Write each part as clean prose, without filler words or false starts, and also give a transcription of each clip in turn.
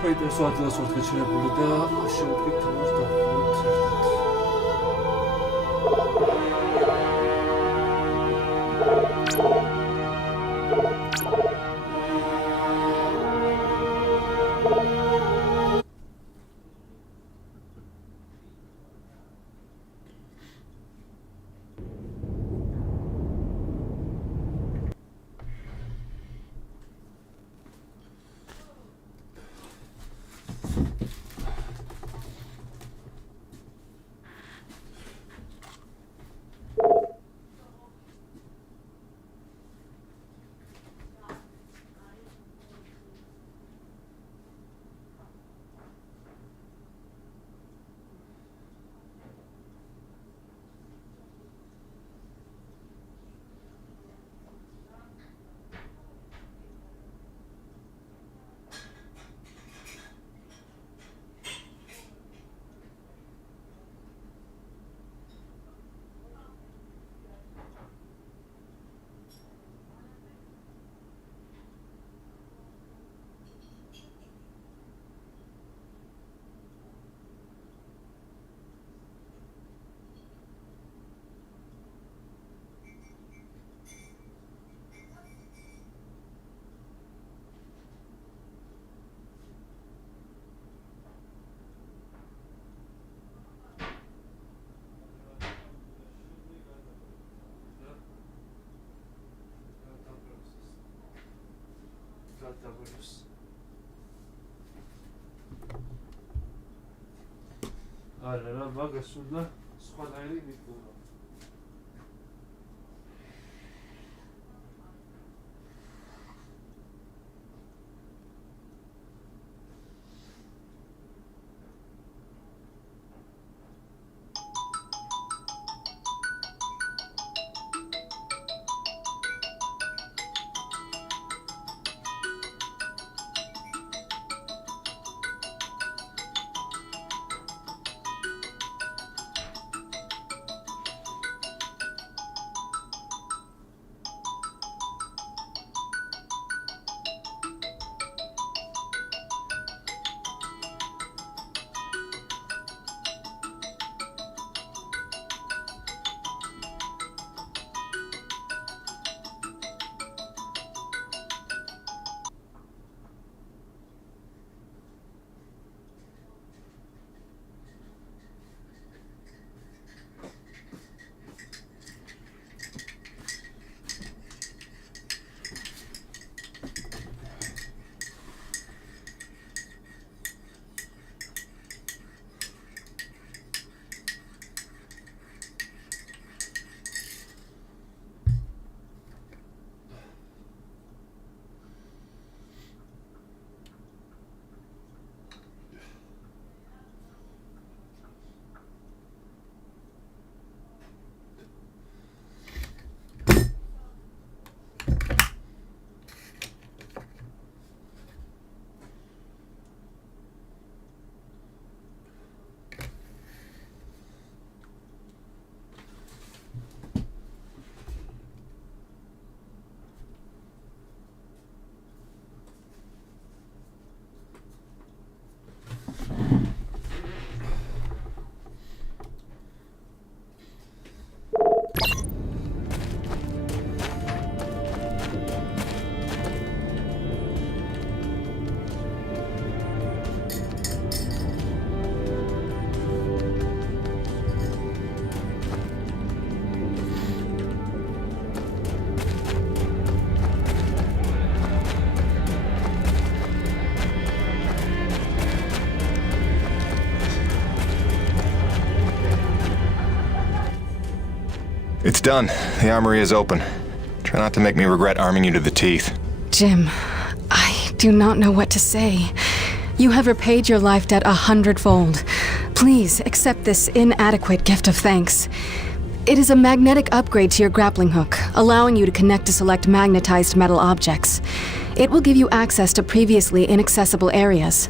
საინტერესო ადგილას ვართ გაჩერებული და შევდგეთ თამაშს დავხუროთ ერთად. არა, მაგას უნდა სხვანაირი მიყურა. It's done. The armory is open. Try not to make me regret arming you to the teeth. Jim, I do not know what to say. You have repaid your life debt 100-fold. Please accept this inadequate gift of thanks. It is a magnetic upgrade to your grappling hook, allowing you to connect to select magnetized metal objects. It will give you access to previously inaccessible areas.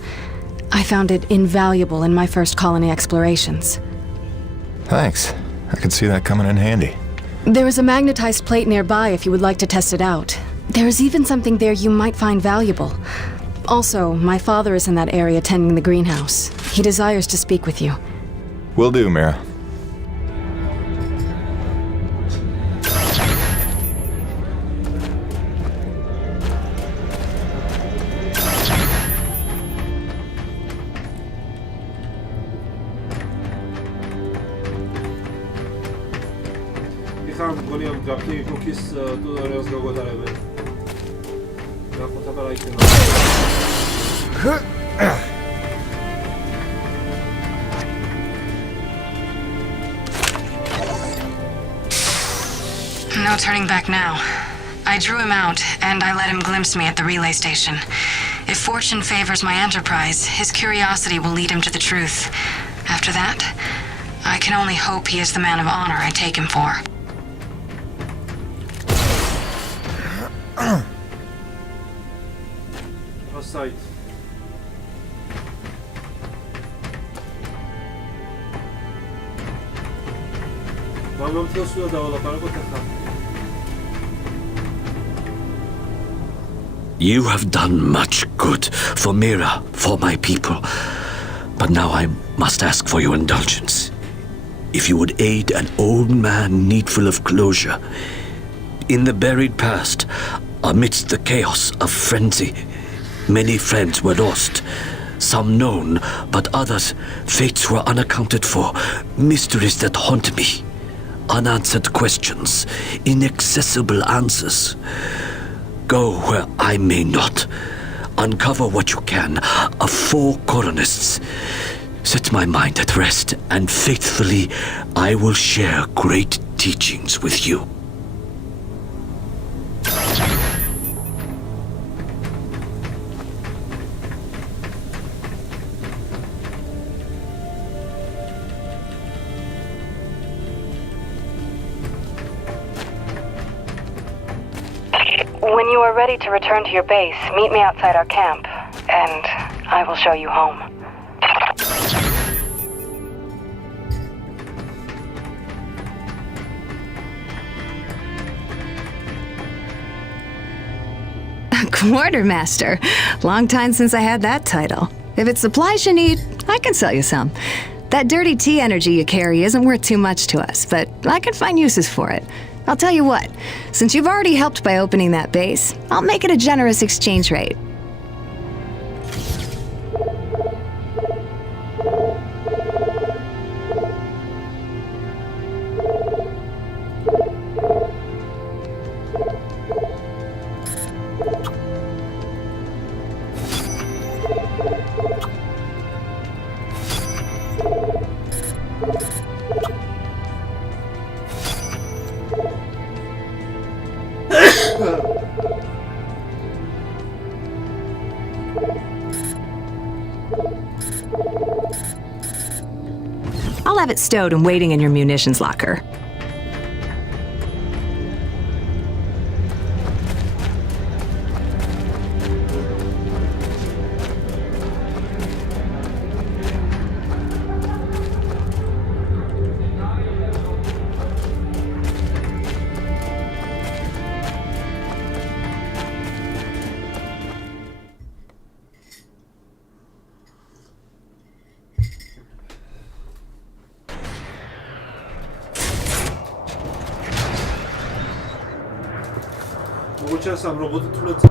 I found it invaluable in my first colony explorations. Thanks. I could see that coming in handy. There is a magnetized plate nearby if you would like to test it out. There is even something there you might find valuable. Also, my father is in that area tending the greenhouse. He desires to speak with you. Will do, Mira. ეხლა მგონი ამ გაფთი ფოქის ტუტორიალს გაგვატარებენ. რა იქნება? No turning back now. I drew him out, and I let him glimpse me at the relay station. If fortune favors my enterprise, his curiosity will lead him to the truth. After that, I can only hope he is the man of honor I take him for. Aside. You have done much good for Mira, for my people. But now I must ask for your indulgence. If you would aid an old man needful of closure. In the buried past, amidst the chaos of frenzy, many friends were lost. Some known, but others, fates were unaccounted for. Mysteries that haunt me. Unanswered questions, inaccessible answers. Go where I may not. Uncover what you can of 4 colonists. Set my mind at rest, and faithfully I will share great teachings with you. When you are ready to return to your base, meet me outside our camp, and I will show you home. Quartermaster. Long time since I had that title. If it's supplies you need, I can sell you some. That dirty tea energy you carry isn't worth too much to us, but I can find uses for it. I'll tell you what, since you've already helped by opening that base, I'll make it a generous exchange rate. I'll have it stowed and waiting in your munitions locker. Some robot tools.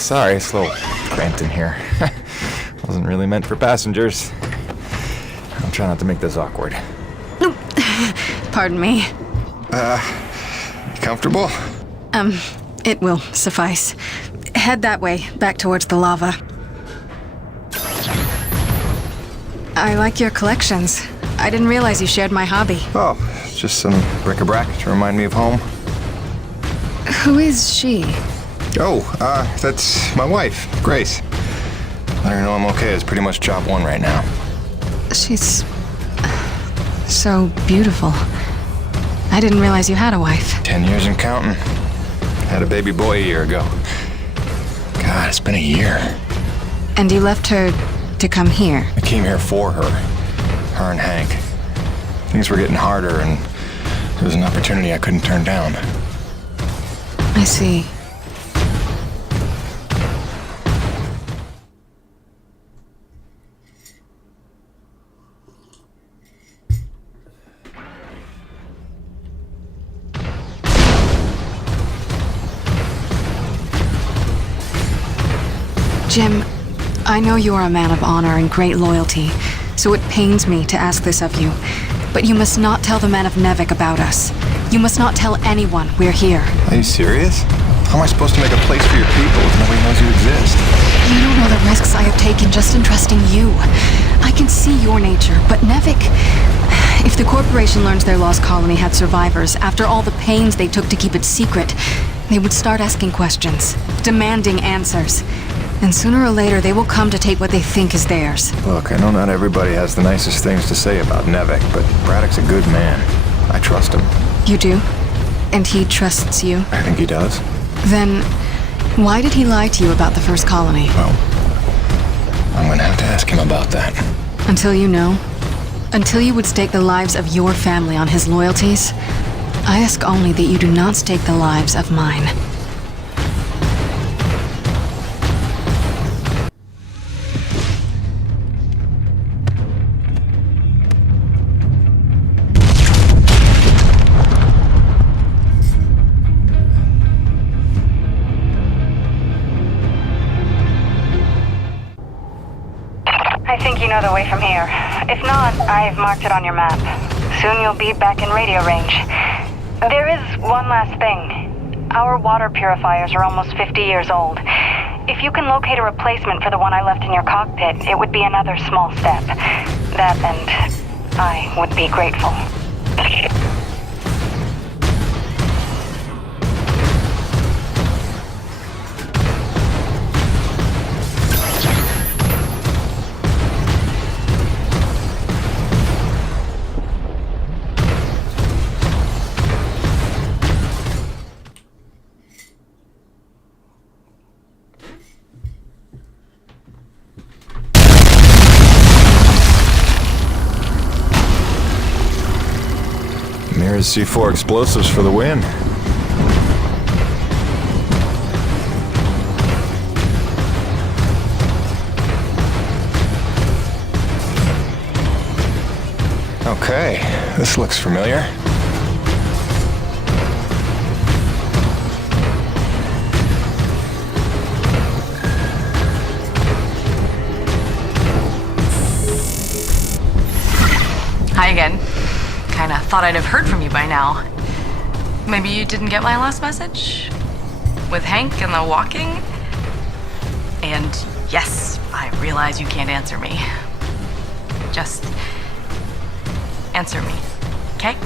Sorry, it's a little cramped in here. Wasn't really meant for passengers. I'll try not to make this awkward. Pardon me. You comfortable? It will suffice. Head that way, back towards the lava. I like your collections. I didn't realize you shared my hobby. Oh, just some bric-a-brac to remind me of home. Who is she? Oh, that's my wife, Grace. Let her know I'm okay. It's pretty much job 1 right now. She's so beautiful. I didn't realize you had a wife. 10 years and counting. Had a baby boy a year ago. God, it's been a year. And you left her to come here? I came here for her. Her and Hank. Things were getting harder, and there was an opportunity I couldn't turn down. I see. Jim, I know you are a man of honor and great loyalty, so it pains me to ask this of you. But you must not tell the men of Nevik about us. You must not tell anyone we're here. Are you serious? How am I supposed to make a place for your people if nobody knows you exist? You don't know the risks I have taken just in trusting you. I can see your nature, but Nevik... If the corporation learns their lost colony had survivors, after all the pains they took to keep it secret, they would start asking questions, demanding answers. And sooner or later, they will come to take what they think is theirs. Look, I know not everybody has the nicest things to say about Nevik, but Braddock's a good man. I trust him. You do? And he trusts you? I think he does. Then, why did he lie to you about the first colony? Well, I'm gonna have to ask him about that. Until you know? Until you would stake the lives of your family on his loyalties? I ask only that you do not stake the lives of mine. I think you know the way from here. If not, I've marked it on your map. Soon you'll be back in radio range. There is one last thing. Our water purifiers are almost 50 years old. If you can locate a replacement for the one I left in your cockpit, it would be another small step. That and I would be grateful. Mira's C4 explosives for the win. Okay, this looks familiar. Hi again. Kinda thought I'd have heard from you by now. Maybe you didn't get my last message? With Hank and the walking? And yes, I realize you can't answer me. Just answer me, okay?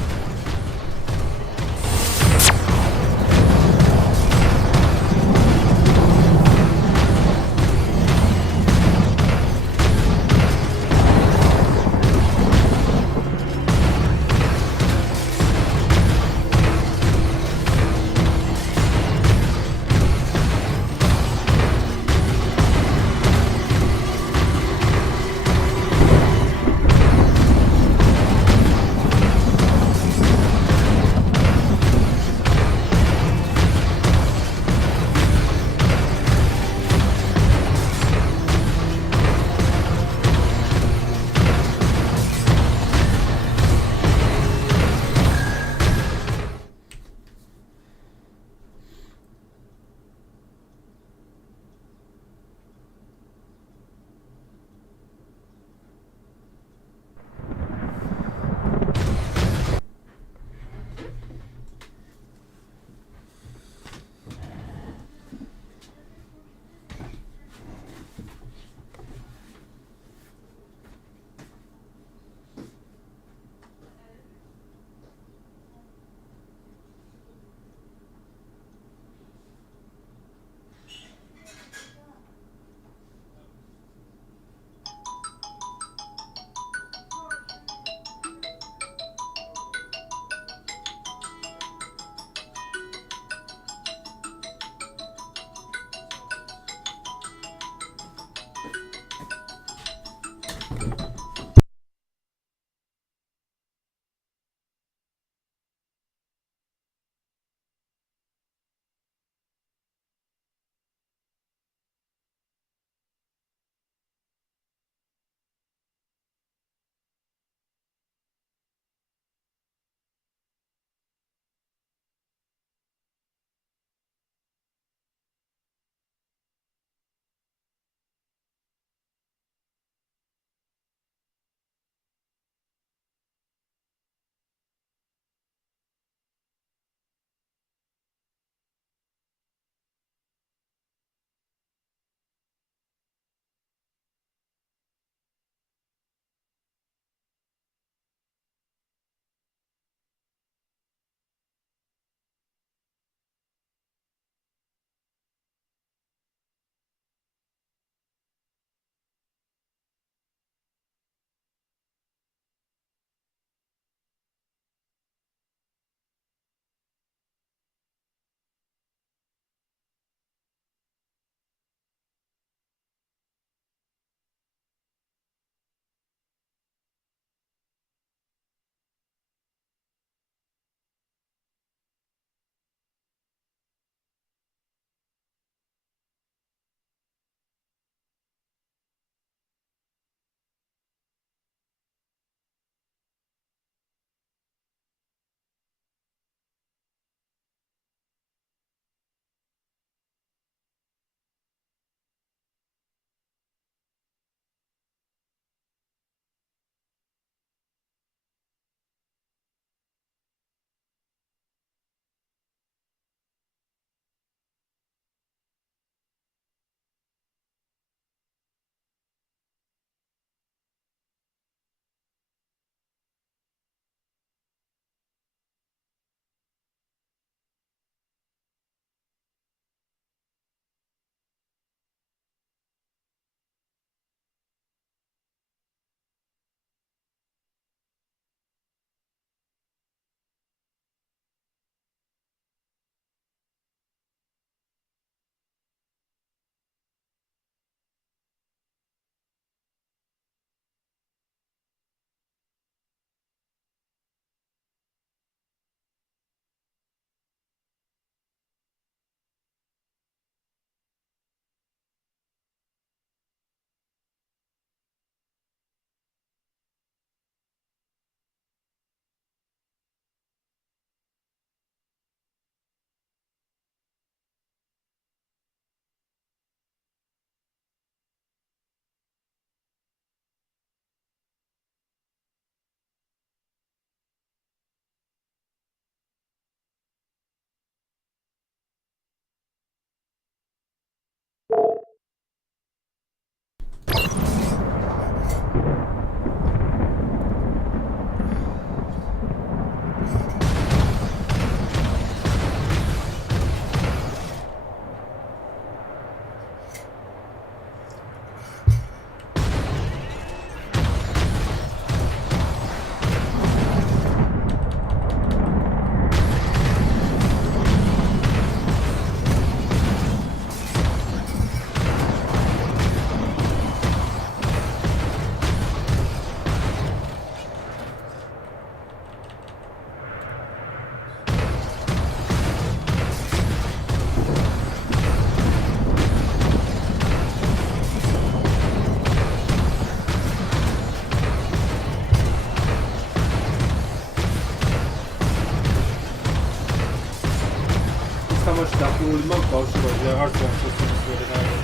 დაბერებული მაგ ბავშვობაზე აღარ ძახოს ის ვერ გაიგე.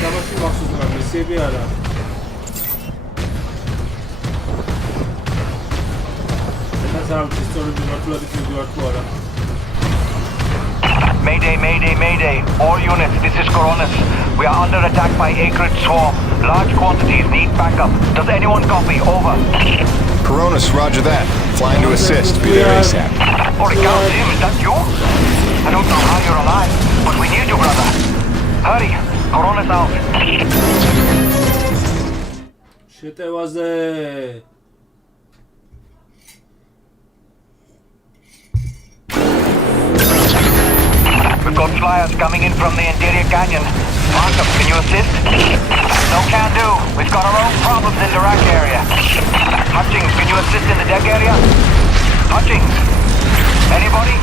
თამაში მახსოვს რა მისიები არა. Mayday, mayday, mayday. All units, this is Coronis. We are under attack by acreage swarm. Large quantities need backup. Does anyone copy? Over. Coronis, roger that. Flying to assist. Be there ASAP. Holy cow, Jim, is that you? I don't know how you're alive, but we need you, brother. Hurry. Coronis out. შეტევაზე We've got flyers coming in from the interior canyon. Markham, can you assist? No can do. We've got our own problems in the rack area. Hutchings, can you assist in the deck area? Hutchings? Anybody?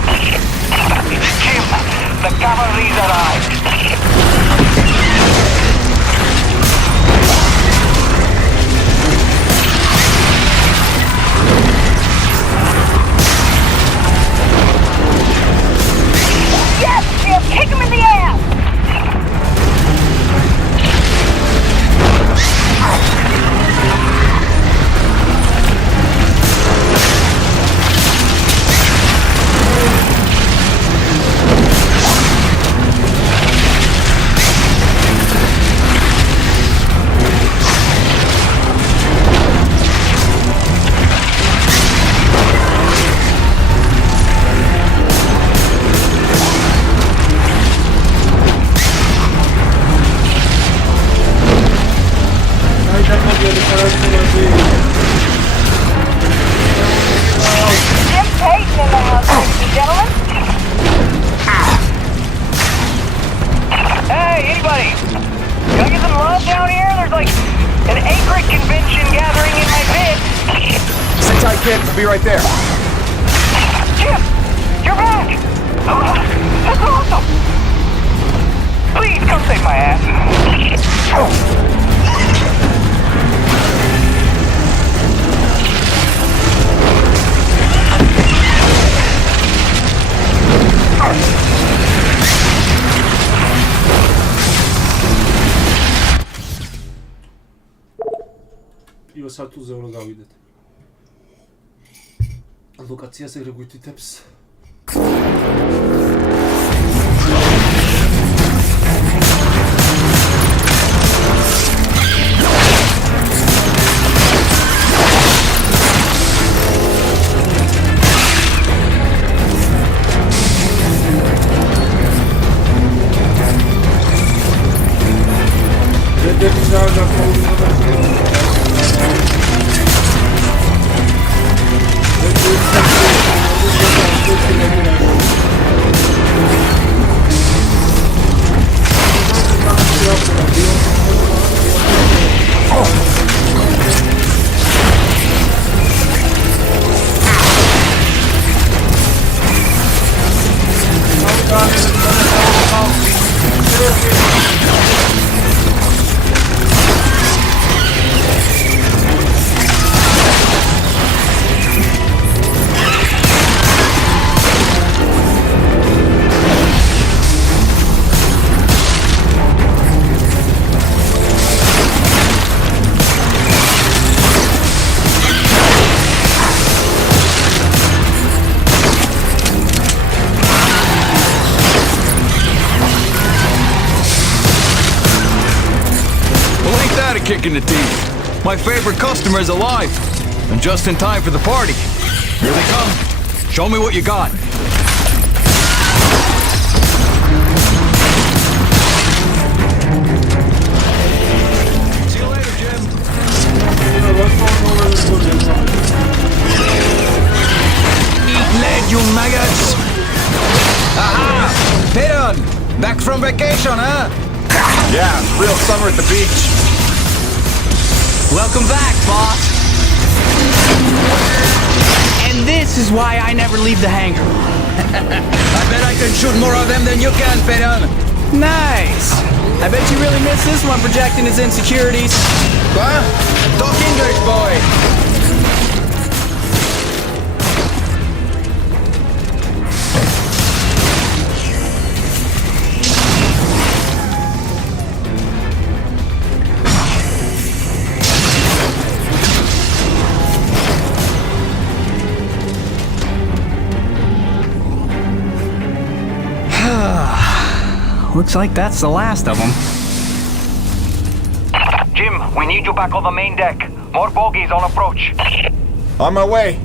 It's Jim. The cavalry's arrived. Yes, Jim! Kick him in the ass! I'll be right there. Jim! You're back! That's awesome! Please come save my ass. პირველ სართულზე უნდა გავიდეთ. ლოკაციას ეგრე გვითითებს. Kick in the teeth. My favorite customer's alive. And just in time for the party. Here they come. Show me what you got. See you later, Jim. Eat lead, you maggots. Aha! Peon! Back from vacation, huh? Yeah, real summer at the beach. Welcome back, boss. And this is why I never leave the hangar. I bet I can shoot more of them than you can, Peon. Nice. I bet you really miss this one projecting his insecurities. Huh? Talk English, boy. looks like that's the last of them. Jim, we need you back on the main deck. More bogies on approach. On my way.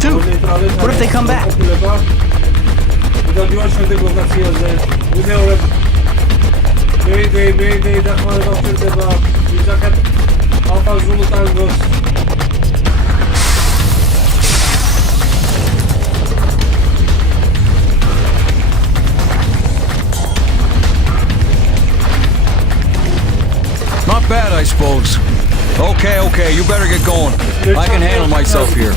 Dude, what if they come back? Not bad, I suppose. Okay, you better get going. I can handle myself here.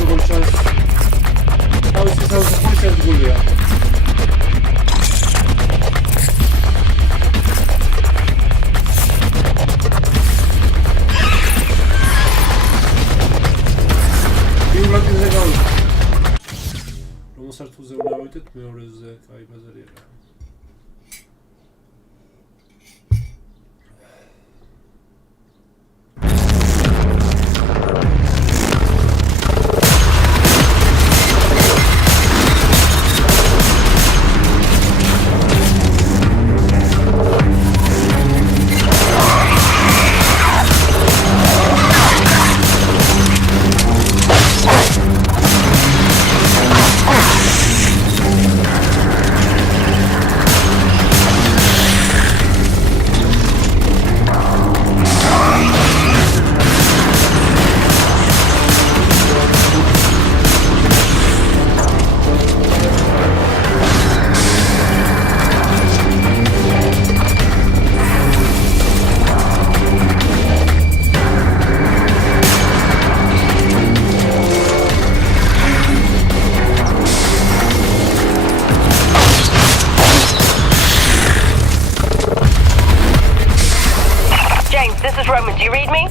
Do you read me?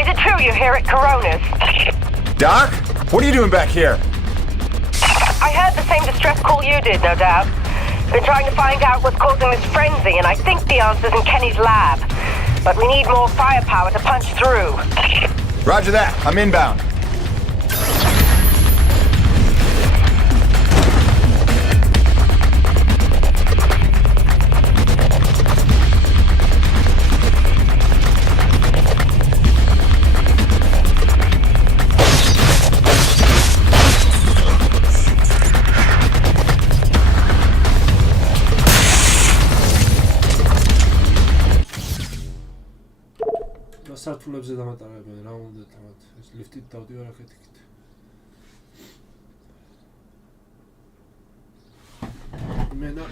Is it true you're here at Corona's? Doc? What are you doing back here? I heard the same distress call you did, no doubt. Been trying to find out what's causing this frenzy, and I think the answer's in Kenny's lab. But we need more firepower to punch through. Roger that. I'm inbound. სართულებზე დამატარებენ რა უნდა თამათ ეს ლიფტით დავდივარ აქეთ-იქით მენა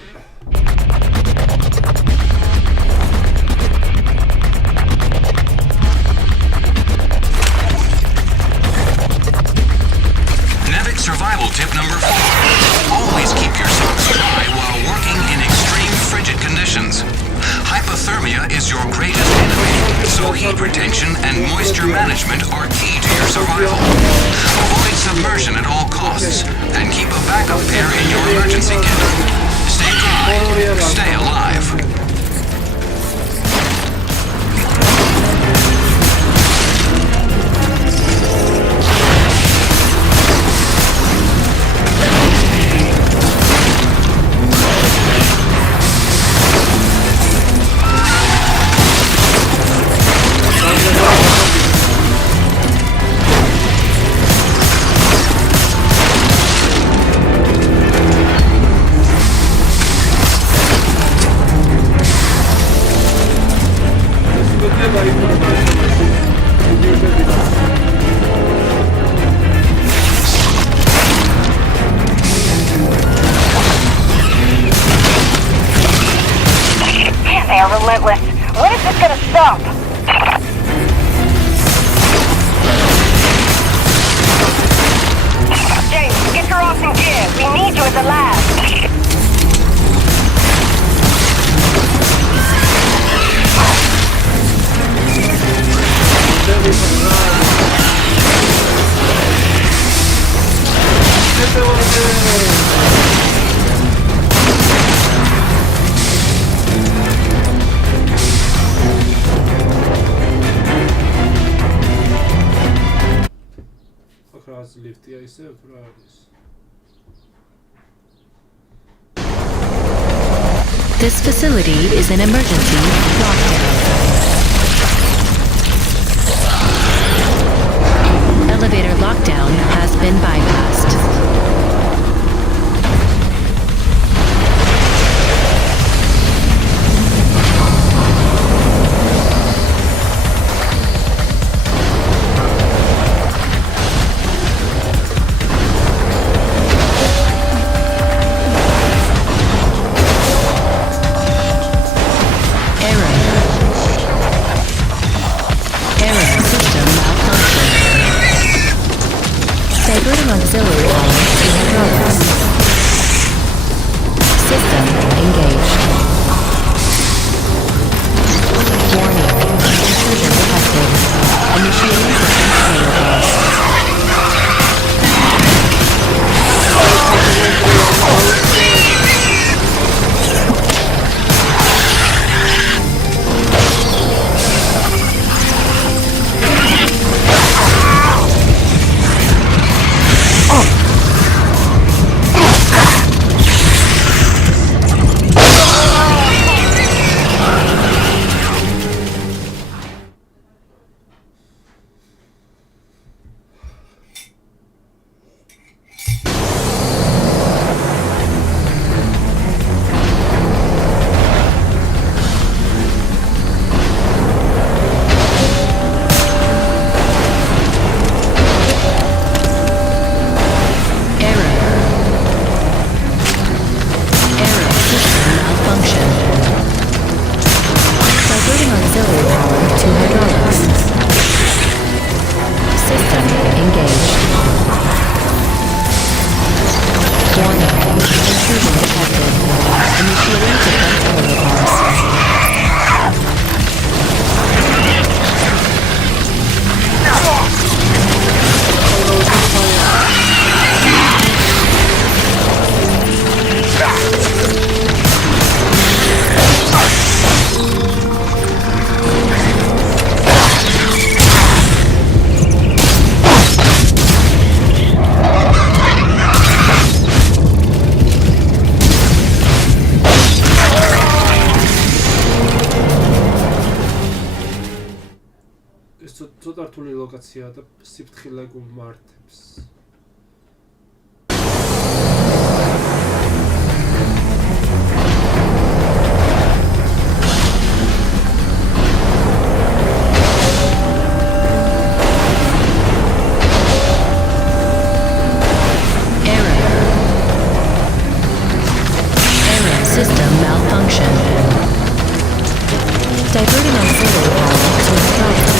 Navic survival tip number 4. Always keep your socks dry while working in extreme frigid conditions. Hypothermia is your greatest enemy, so heat retention and moisture management are key to your survival. Avoid submersion at all costs, and keep a backup pair in your emergency kit. Stay dry, stay alive. They are relentless. When is this gonna stop? James, get your ass in gear. We need you at the lab. აკრას ლიფტია ისე თუ რა არის This facility is an emergency lockdown. Elevator lockdown has been bypassed. Auxiliary power to hydraulics. System engaged. Warning. Intrusion detected. Initiating defense protocols. ცოტა რთული ლოკაცია და სიფრთხილე გუმართებს. System malfunction. Diverting auxiliary power to hydraulics.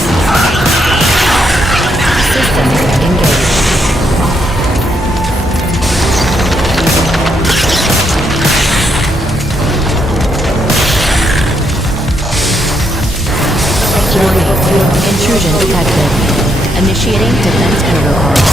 System engaged. Warning. Intrusion detected. Initiating defense protocols.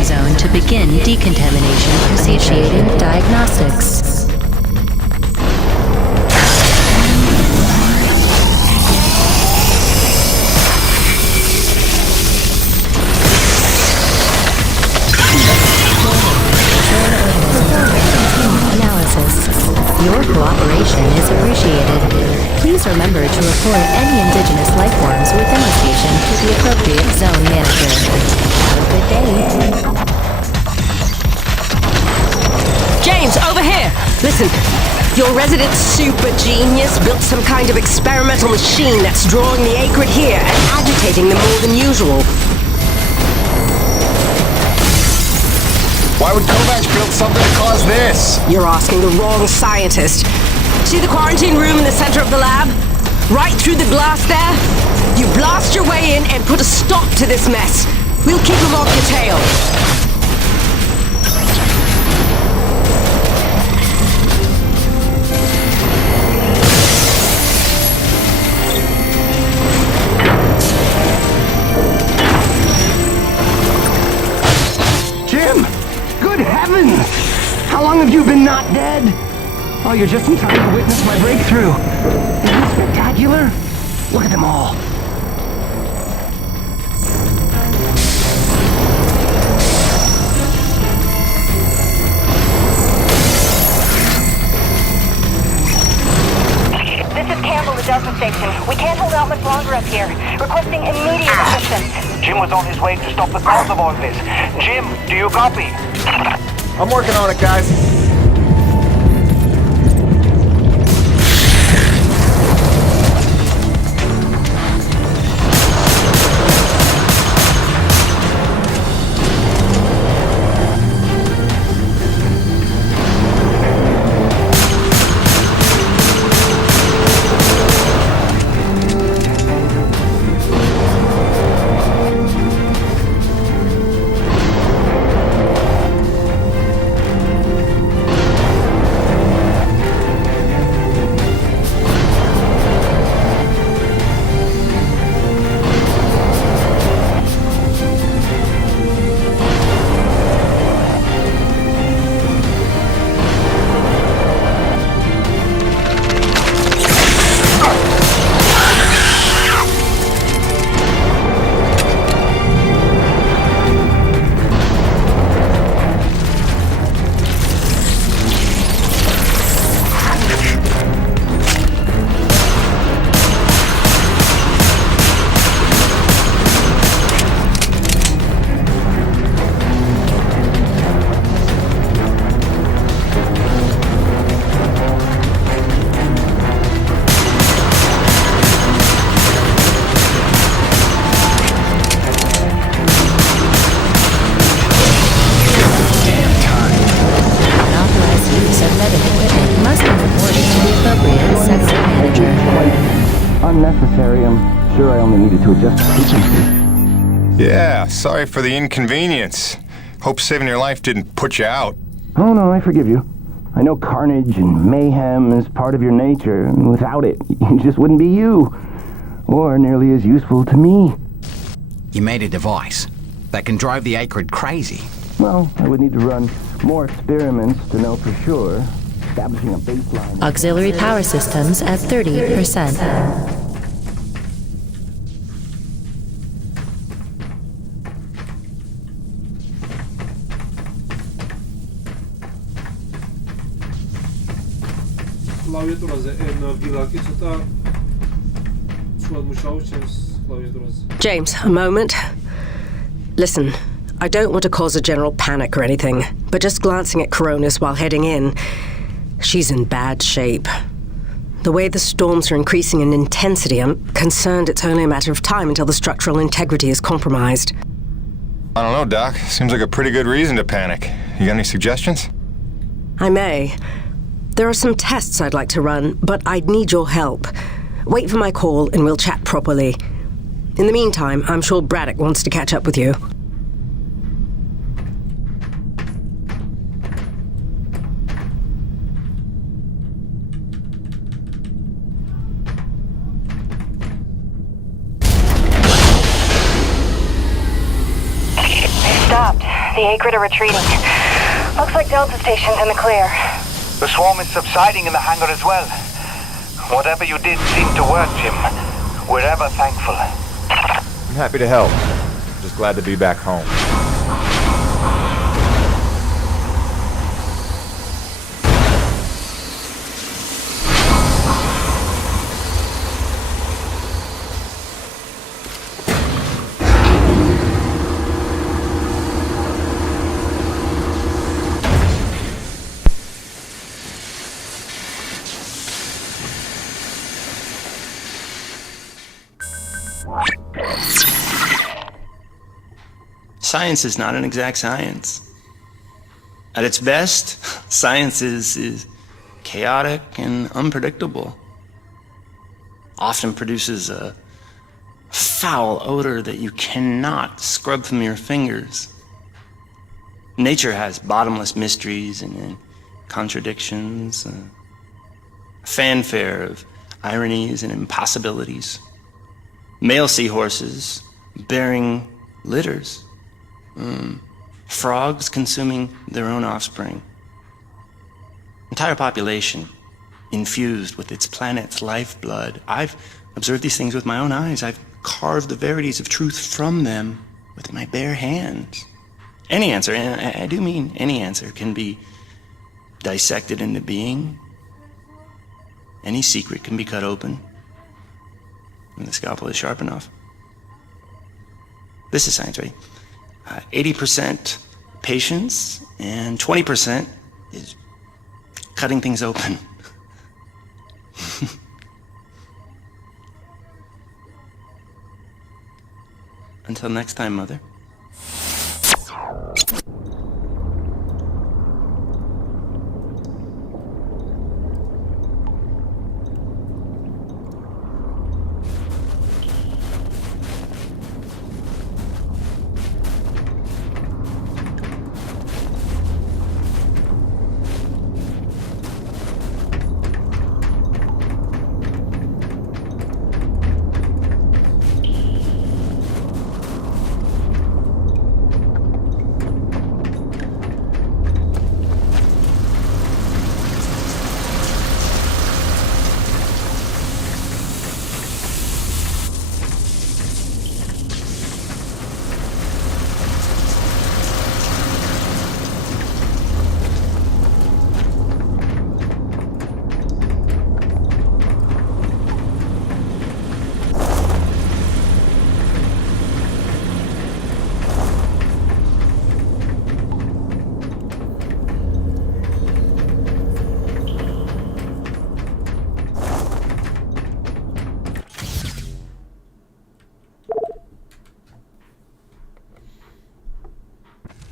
landing zone to begin decontamination procedure. Initiating diagnostics. Your cooperation is appreciated. Please remember to report any indigenous life forms within the station to the appropriate zone manager. Have a good day. James, over here! Listen, your resident super genius built some kind of experimental machine that's drawing the acrid here and agitating them more than usual. Why would Kovacs build something to cause this? You're asking the wrong scientist. See the quarantine room in the center of the lab? Right through the glass there? You blast your way in and put a stop to this mess. We'll keep them off your tail. Jim! Good heavens! How long have you been not dead? Oh, you're just in time to witness my breakthrough. Isn't it spectacular? Look at them all. This is Campbell, the Delta Station. We can't hold out much longer up here. Requesting immediate assistance. Jim was on his way to stop the cause of all this. Jim, do you copy? I'm working on it, guys. Unnecessary. I'm sure I only needed to adjust the frequency. Yeah, sorry for the inconvenience. Hope saving your life didn't put you out. Oh no, I forgive you. I know carnage and mayhem is part of your nature, and without it, you just wouldn't be you. Or nearly as useful to me. You made a device that can drive the acrid crazy. Well, I would need to run more experiments to know for sure. Establishing a baseline... Auxiliary power systems at 30%. James, a moment. Listen, I don't want to cause a general panic or anything, but just glancing at Coronis while heading in, she's in bad shape. The way the storms are increasing in intensity, I'm concerned it's only a matter of time until the structural integrity is compromised. I don't know, Doc. Seems like a pretty good reason to panic. You got any suggestions? I may. There are some tests I'd like to run, but I'd need your help. Wait for my call and we'll chat properly. In the meantime, I'm sure Braddock wants to catch up with you. stopped. The Acrid are retreating. Looks like Delta Station's in the clear. The swarm is subsiding in the hangar as well. Whatever you did seemed to work, Jim. We're ever thankful. I'm happy to help. Just glad to be back home. Science is not an exact science. At its best, science is chaotic and unpredictable. Often produces a foul odor that you cannot scrub from your fingers. Nature has bottomless mysteries and contradictions, a fanfare of ironies and impossibilities. Male seahorses bearing litters. Frogs consuming their own offspring. Entire population infused with its planet's lifeblood. I've observed these things with my own eyes. I've carved the verities of truth from them with my bare hands. Any answer, and I do mean any answer, can be dissected into being. Any secret can be cut open when the scalpel is sharp enough. This is science, right? 80% patience and 20% is cutting things open. Until next time, Mother.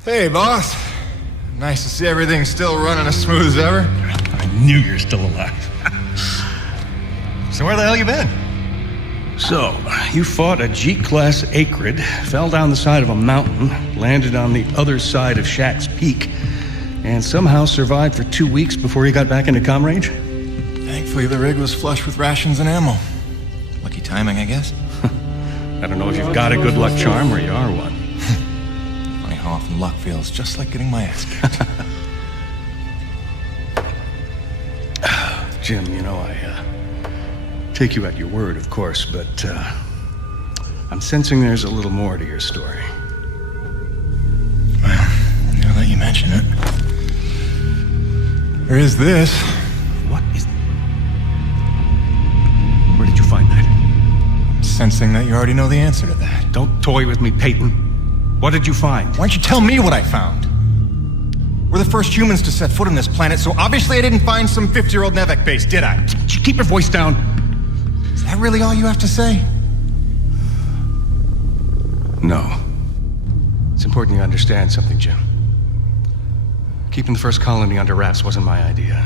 Hey, boss. Nice to see everything still running as smooth as ever. I knew you were still alive. So where the hell you been? So, you fought a G-class Acrid, fell down the side of a mountain, landed on the other side of Shack's Peak, and somehow survived for 2 weeks before you got back into comm range? Thankfully, the rig was flush with rations and ammo. Lucky timing, I guess. I don't know if you've got a good luck charm or you are one. Funny how often luck feels just like getting my ass kicked. Jim, you know, I take you at your word, of course, but I'm sensing there's a little more to your story. Well, now that you mention it, there is this. What is... Where did you find that? I'm sensing that you already know the answer to that. Don't toy with me, Peyton. What did you find? Why don't you tell me what I found? We're the first humans to set foot on this planet, so obviously I didn't find some 50-year-old Nevek base, did I? Did you keep your voice down? Is that really all you have to say? No. It's important you understand something, Jim. Keeping the first colony under wraps wasn't my idea.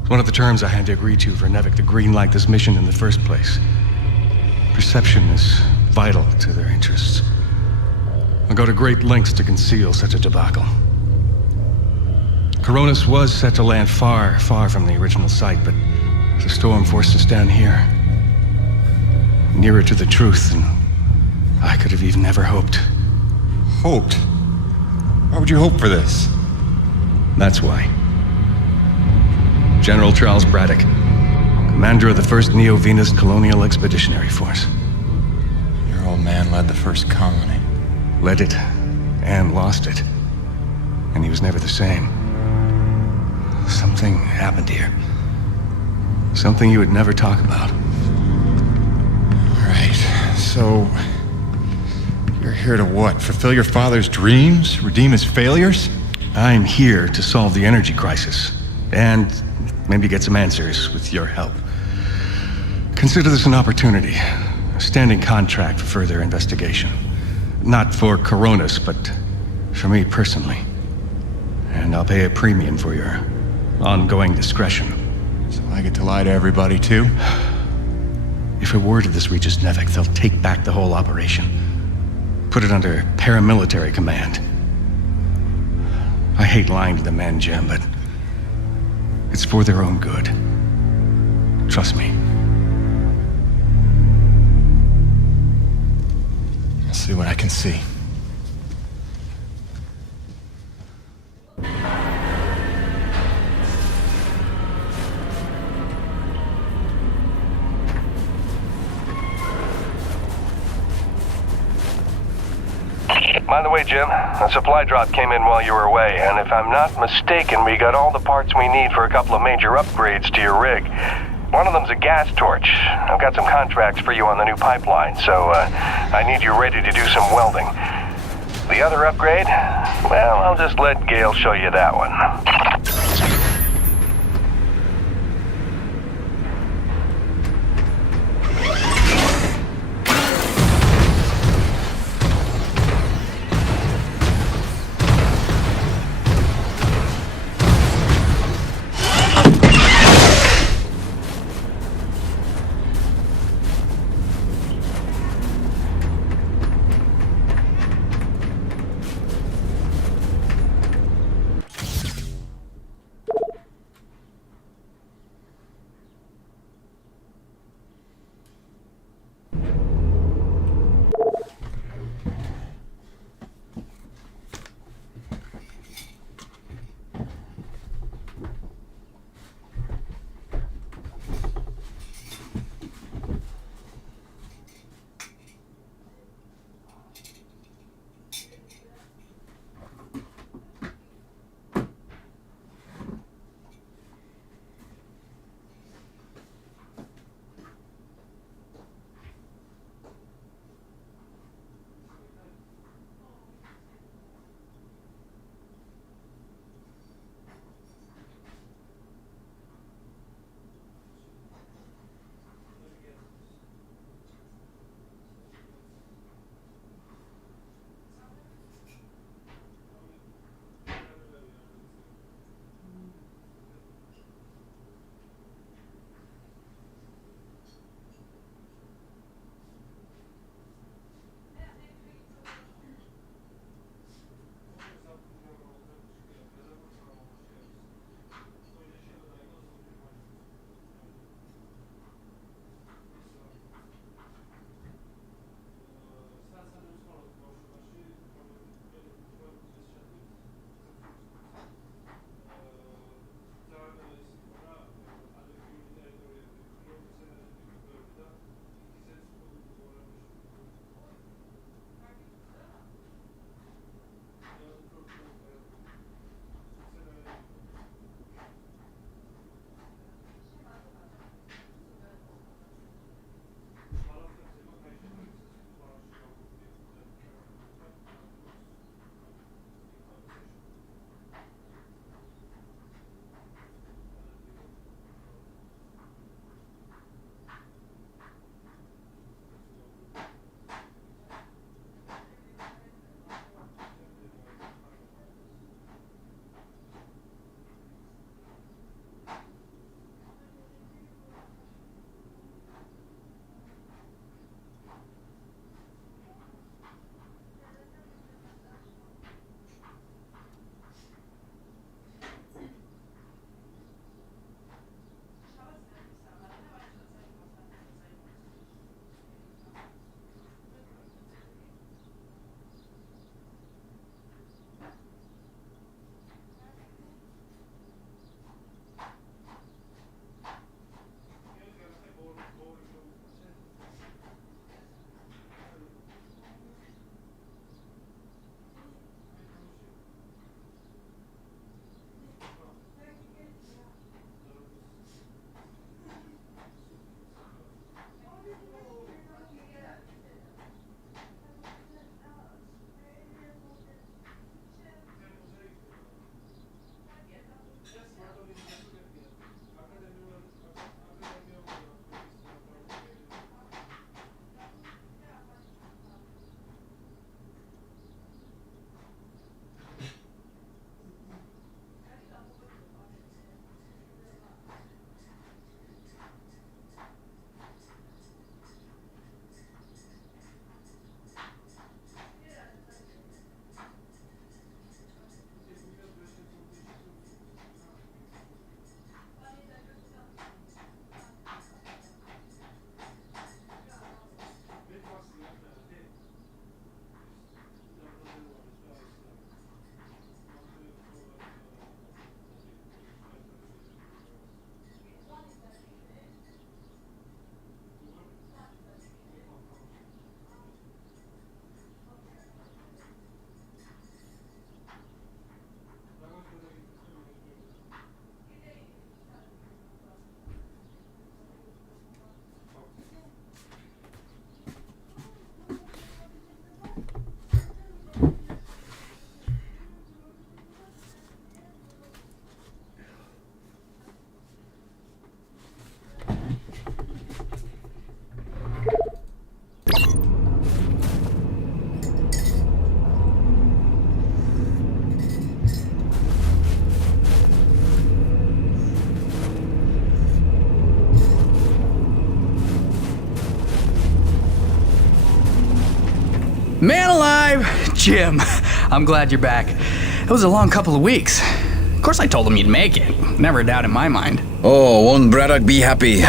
It's one of the terms I had to agree to for Nevek to greenlight this mission in the first place. Perception is vital to their interests. I'll go to great lengths to conceal such a debacle. Coronis was set to land far, far from the original site, but the storm forced us down here. Nearer to the truth than I could have even ever hoped. Hoped? Why would you hope for this? That's why. General Charles Braddock, commander of the 1st Neo-Venus Colonial Expeditionary Force. Your old man led the first colony. Led it, and lost it. And he was never the same. Something happened here. Something you would never talk about. Right, so... you're here to what? Fulfill your father's dreams? Redeem his failures? I'm here to solve the energy crisis. And maybe get some answers with your help. Consider this an opportunity. A standing contract for further investigation. Not for Coronis, but for me personally. And I'll pay a premium for your ongoing discretion. So I get to lie to everybody, too? If a word of this reaches Nevik, they'll take back the whole operation. Put it under paramilitary command. I hate lying to the men, Jim, but it's for their own good. Trust me. I'll see what I can see. By the way, Jim, a supply drop came in while you were away, and if I'm not mistaken, we got all the parts we need for a couple of major upgrades to your rig. One of them's a gas torch. I've got some contracts for you on the new pipeline, so I need you ready to do some welding. The other upgrade? Well, I'll just let Gail show you that one. Jim, I'm glad you're back. It was a long couple of weeks. Of course I told him you'd make it. Never a doubt in my mind. Oh, won't Braddock be happy?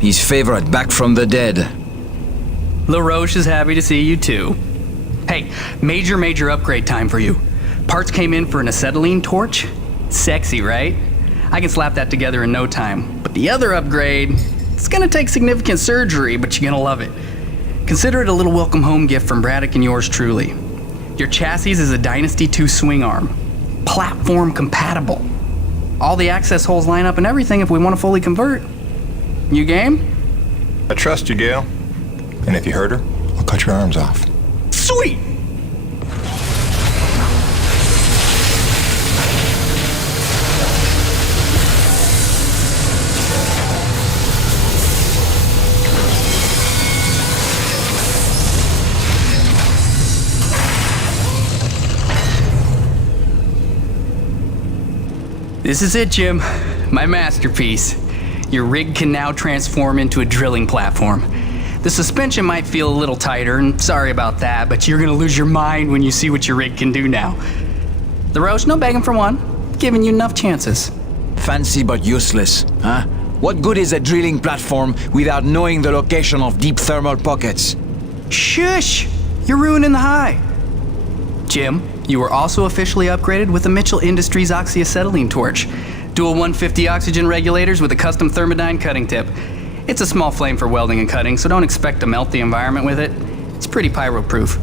His favorite back from the dead. LaRoche is happy to see you too. Hey, major upgrade time for you. Parts came in for an acetylene torch. Sexy, right? I can slap that together in no time. But the other upgrade, it's gonna take significant surgery, but you're gonna love it. Consider it a little welcome home gift from Braddock and yours truly. Your chassis is a Dynasty 2 swing arm. Platform compatible. All the access holes line up and everything if we want to fully convert. You game? I trust you, Gail. And if you hurt her, I'll cut your arms off. Sweet! This is it, Jim. My masterpiece. Your rig can now transform into a drilling platform. The suspension might feel a little tighter, and sorry about that, but you're gonna lose your mind when you see what your rig can do now. LaRoche, no begging for one. Giving you enough chances. Fancy but useless, huh? What good is a drilling platform without knowing the location of deep thermal pockets? Shush! You're ruining the high. Jim, you were also officially upgraded with the Mitchell Industries oxyacetylene torch. Dual 150 oxygen regulators with a custom thermodyne cutting tip. It's a small flame for welding and cutting, so don't expect to melt the environment with it. It's pretty pyro-proof.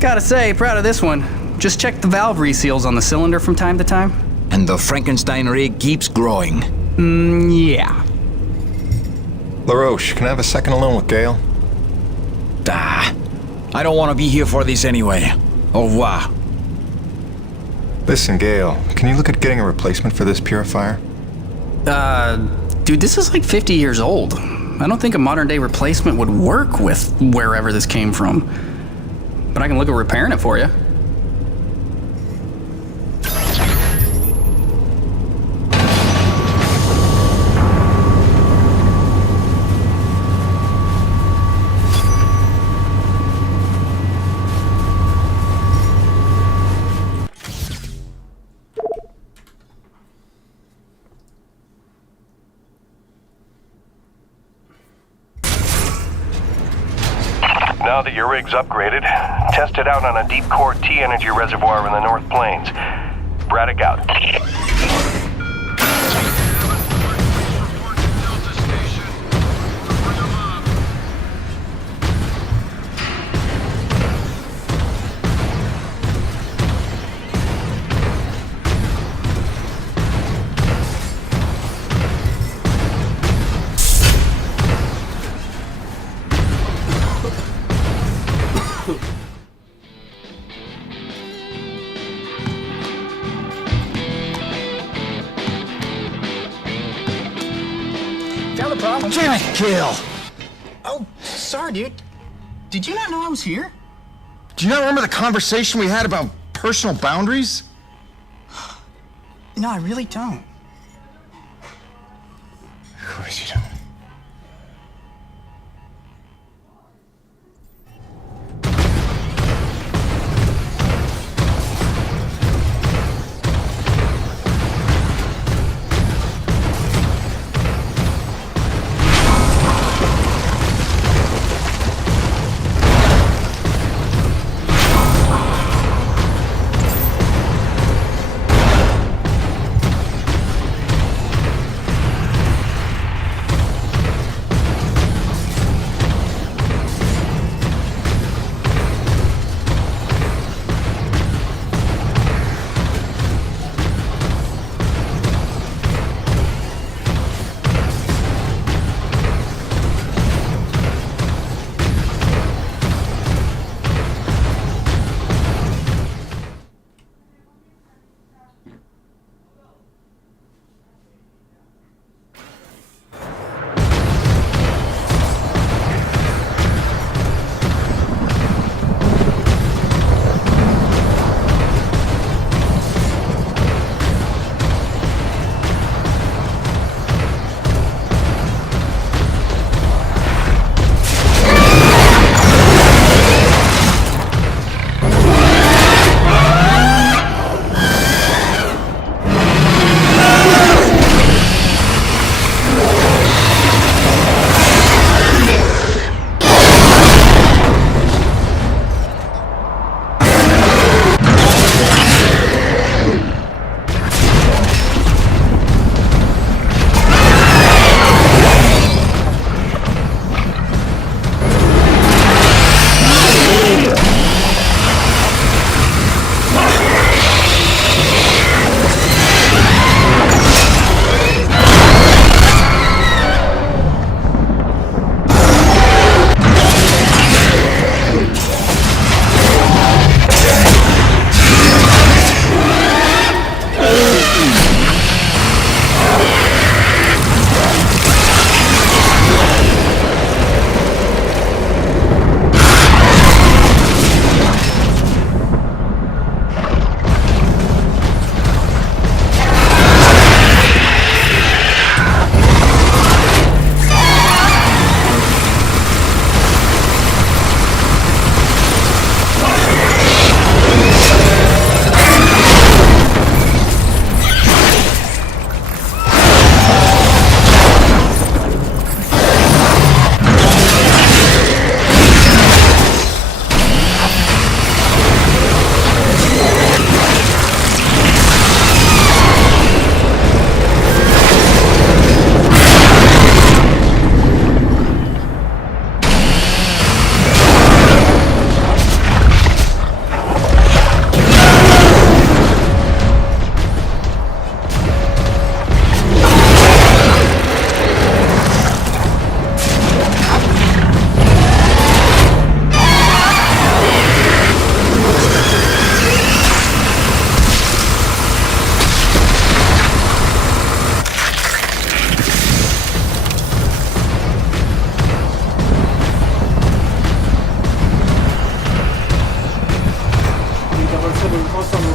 Gotta say, proud of this one. Just check the valve reseals on the cylinder from time to time. And the Frankenstein rig keeps growing. Yeah. LaRoche, can I have a second alone with Gail? I don't want to be here for this anyway. Au revoir. Listen, Gail, can you look at getting a replacement for this purifier? Dude, this is like 50 years old. I don't think a modern-day replacement would work with wherever this came from. But I can look at repairing it for you. Now that your rig's upgraded, test it out on a deep-core T-energy reservoir in the North Plains. Braddock out. Damn it, Gail! Oh, sorry, dude. Did you not know I was here? Do you not remember the conversation we had about personal boundaries? No, I really don't. Of course you don't.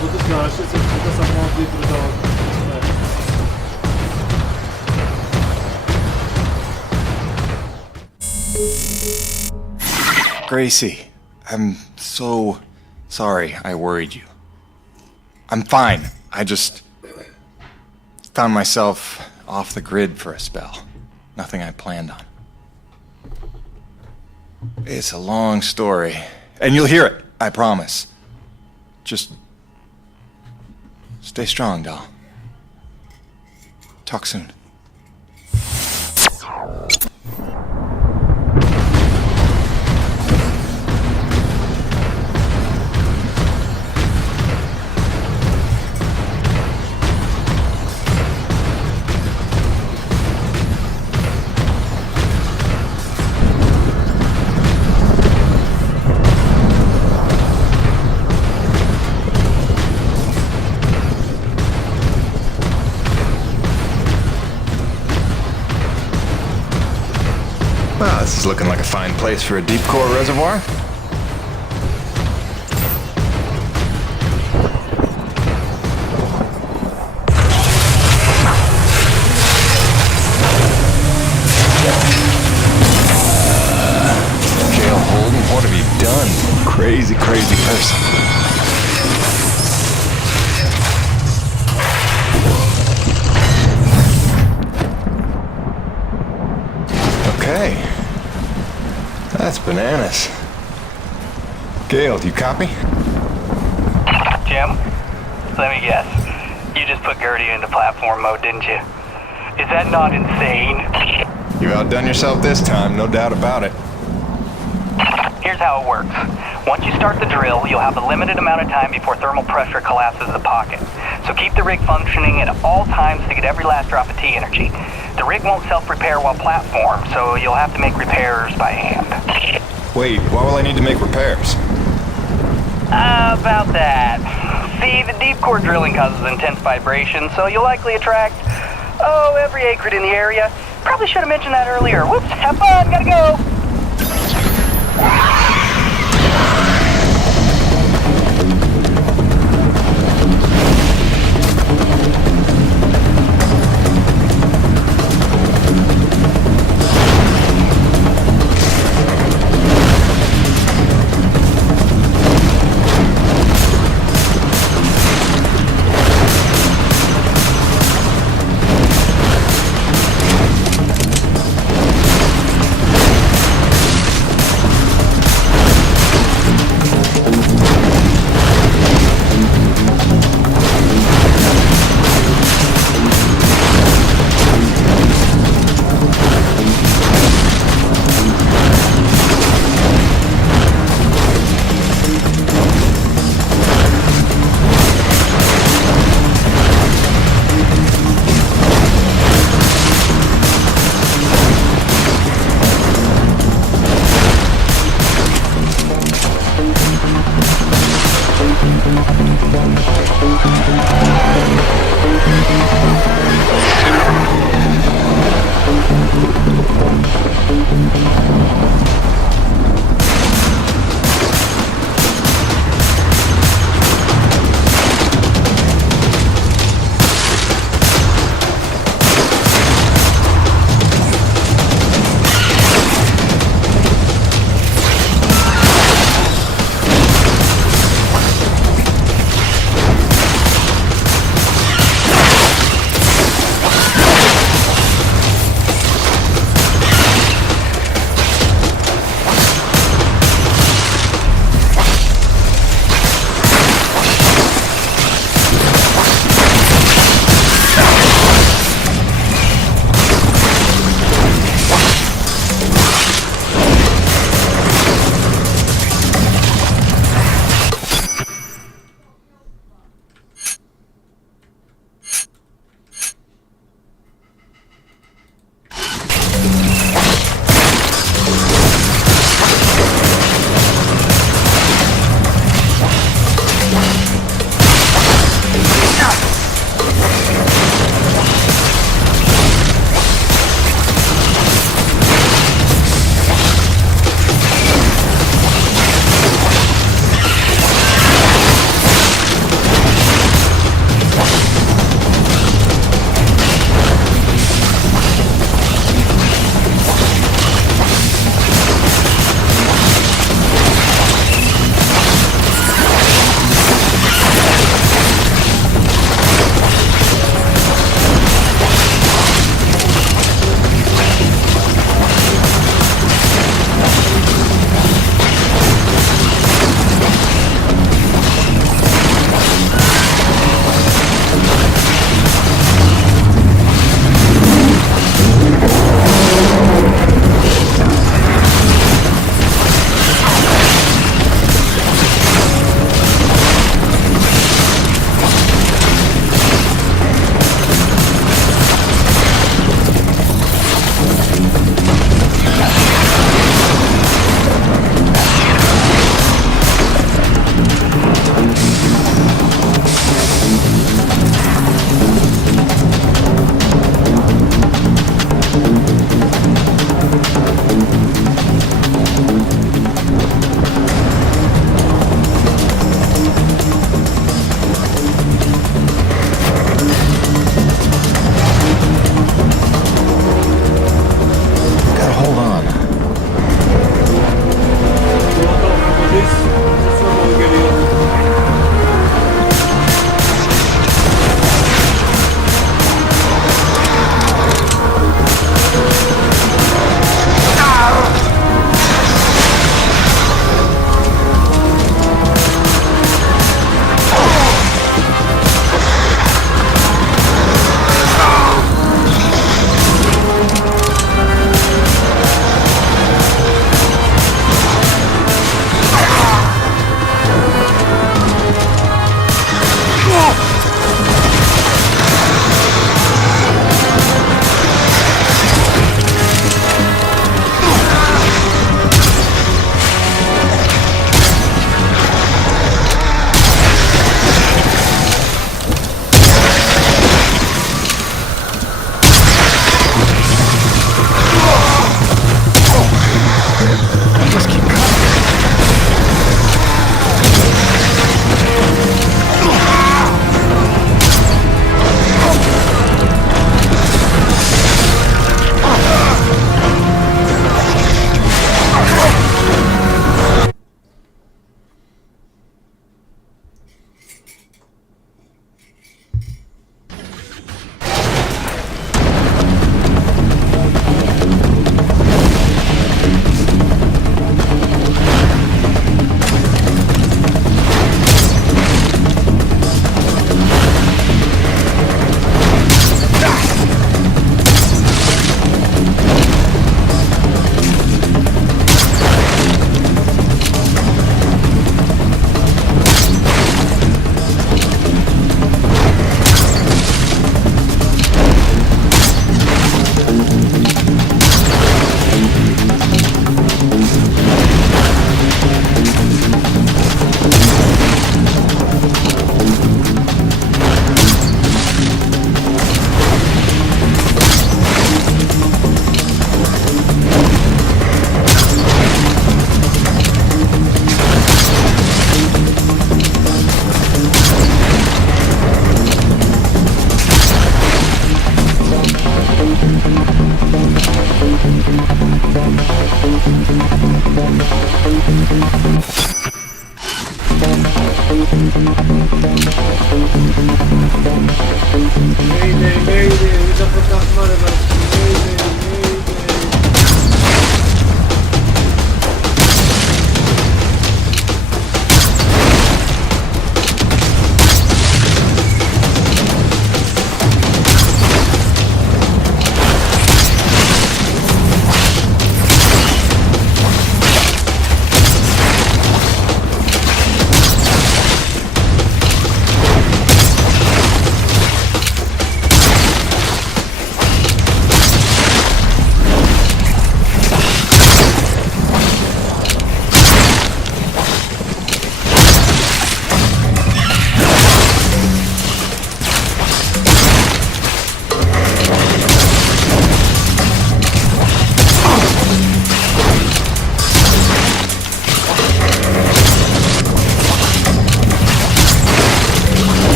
Burada garajda burada samolyotla devam. Gracie, I'm so sorry I worried you. I'm fine. I just found myself off the grid for a spell. Nothing I planned on. It's a long story, and you'll hear it, I promise. Just stay strong, doll. Talk soon. Well, this is looking like a fine place for a deep core reservoir. Gail Holden, what have you done? Crazy, crazy person. Okay. That's bananas. Gail, do you copy? Jim, let me guess. You just put Gertie into platform mode, didn't you? Is that not insane? You outdone yourself this time, no doubt about it. Here's how it works. Once you start the drill, you'll have a limited amount of time before thermal pressure collapses the pocket. So keep the rig functioning at all times to get every last drop of T energy. The rig won't self-repair while platform, so you'll have to make repairs by hand. Wait, why will I need to make repairs? About that. See, the deep core drilling causes intense vibration, so you'll likely attract, every acrid in the area. Probably should have mentioned that earlier. Whoops, have fun, gotta go!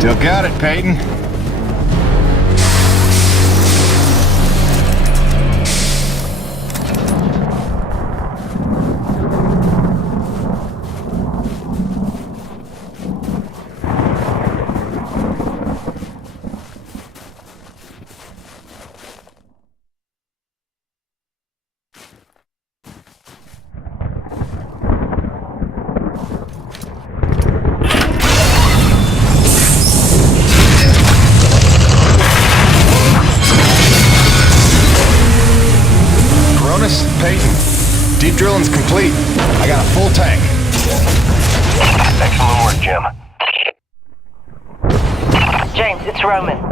Still got it, Peyton. Deep drilling's complete. I got a full tank. Excellent work, Jim. James, it's Roman.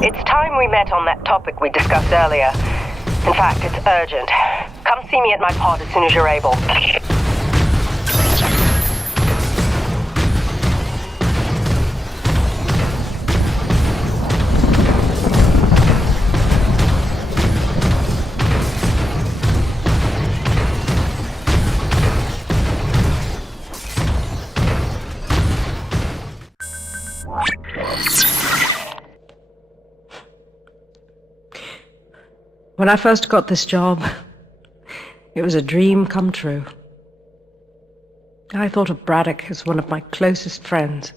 It's time we met on that topic we discussed earlier. In fact, it's urgent. Come see me at my pod as soon as you're able. When I first got this job, it was a dream come true. I thought of Braddock as one of my closest friends.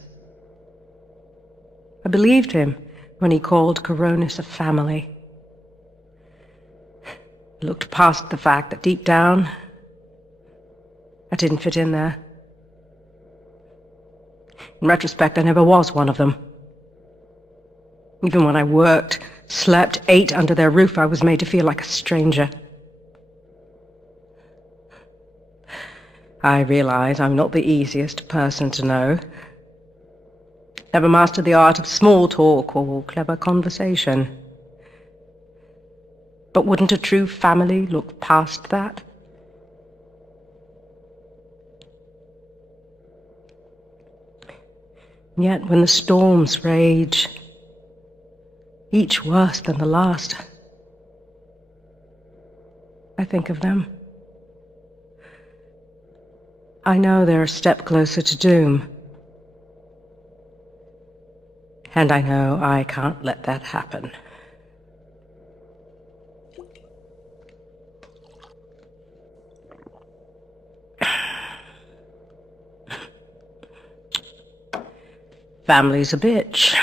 I believed him when he called Coronis a family. I looked past the fact that deep down, I didn't fit in there. In retrospect, I never was one of them. Even when I worked, slept, ate under their roof, I was made to feel like a stranger. I realize I'm not the easiest person to know. Never mastered the art of small talk or clever conversation. But wouldn't a true family look past that? And yet, when the storms rage, each worse than the last, I think of them. I know they're a step closer to doom. And I know I can't let that happen. Family's a bitch.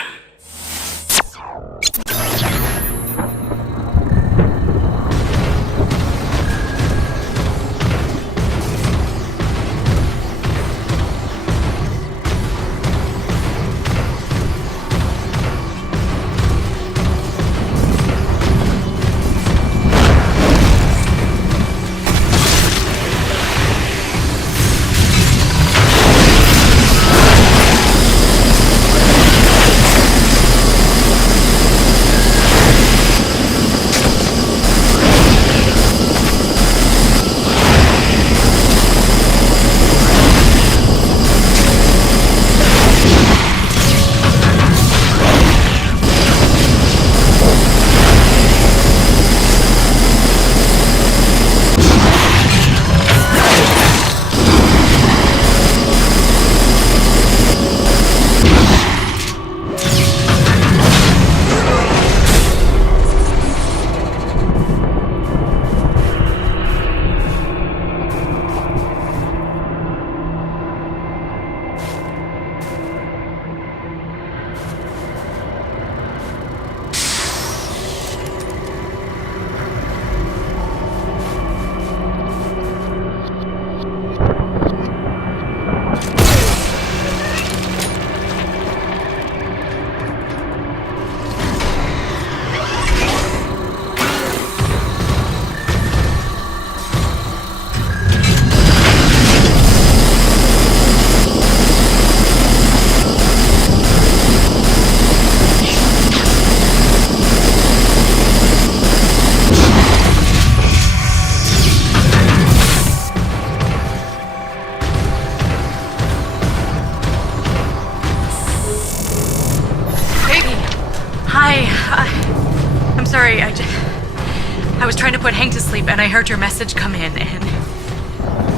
Hank to sleep and I heard your message come in, and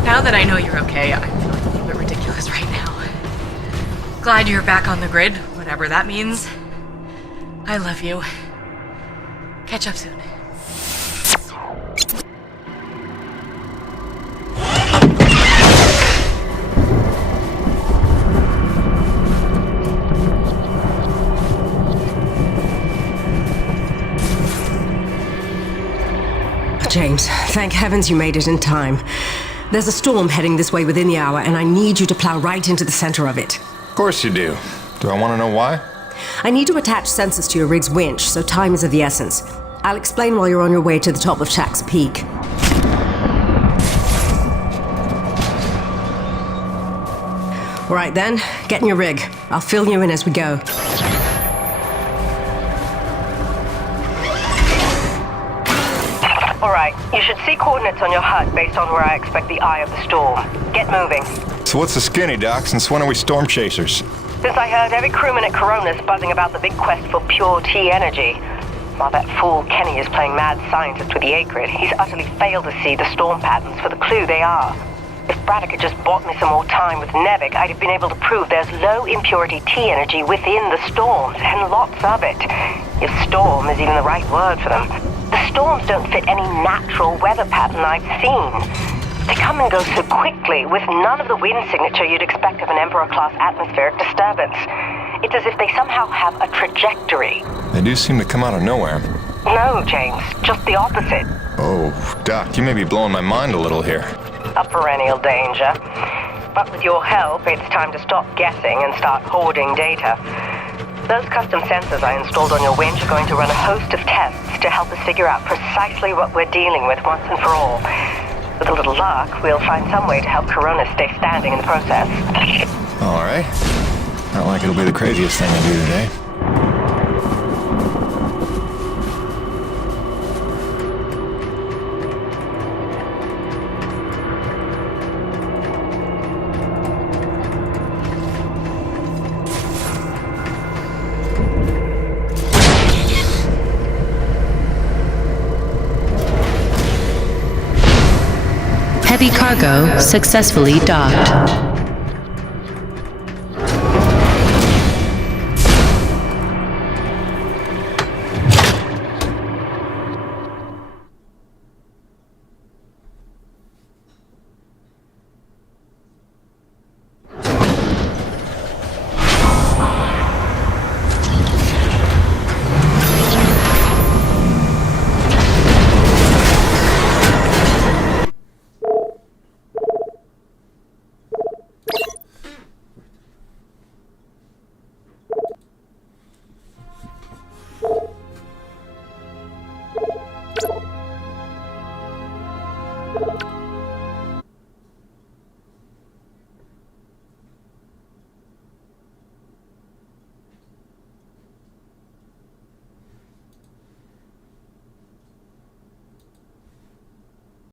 now that I know you're okay, I feel like a little bit ridiculous right now. Glad you're back on the grid, whatever that means. I love you. Catch up soon. James, thank heavens you made it in time. There's a storm heading this way within the hour, and I need you to plow right into the center of it. Of course you do. Do I want to know why? I need to attach sensors to your rig's winch, so time is of the essence. I'll explain while you're on your way to the top of Shack's Peak. All right then, get in your rig. I'll fill you in as we go. All right, you should see coordinates on your HUD based on where I expect the eye of the storm. Get moving. So what's the skinny, Doc? Since when are we storm chasers? Since I heard every crewman at Corona's buzzing about the big quest for pure T energy. While that fool Kenny is playing mad scientist with the A-grid, he's utterly failed to see the storm patterns for the clue they are. If Braddock had just bought me some more time with Nevik, I'd have been able to prove there's low impurity T energy within the storms, and lots of it. If storm is even the right word for them. The storms don't fit any natural weather pattern I've seen. They come and go so quickly, with none of the wind signature you'd expect of an Emperor-class atmospheric disturbance. It's as if they somehow have a trajectory. They do seem to come out of nowhere. No, James, just the opposite. Oh, Doc, you may be blowing my mind a little here. A perennial danger. But with your help, it's time to stop guessing and start hoarding data. Those custom sensors I installed on your winch are going to run a host of tests to help us figure out precisely what we're dealing with once and for all. With a little luck, we'll find some way to help Corona stay standing in the process. All right. Not like it'll be the craziest thing I do today. Heavy cargo successfully docked.